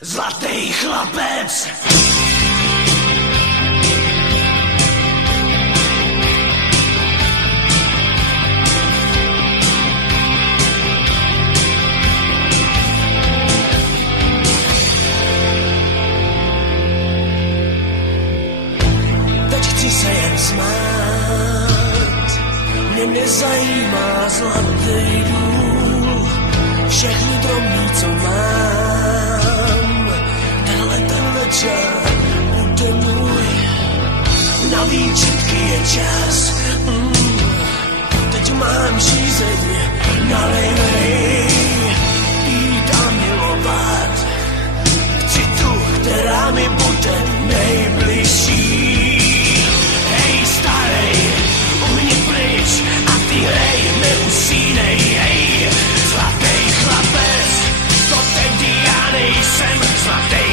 Zlatý chlapec. Teď chci se jen smát, mě nezajímá zlatý důl, všechny drobný, co mám, ten večer bude můj, na výčitky je čas, teď mám žízeň, nalej, jít a milovat, chci tu, která mi bude nejbližší. Hej, starej, u mě pryč a ty hej, neusínej, hej, zlatý chlapec, to tedy já nejsem zlatý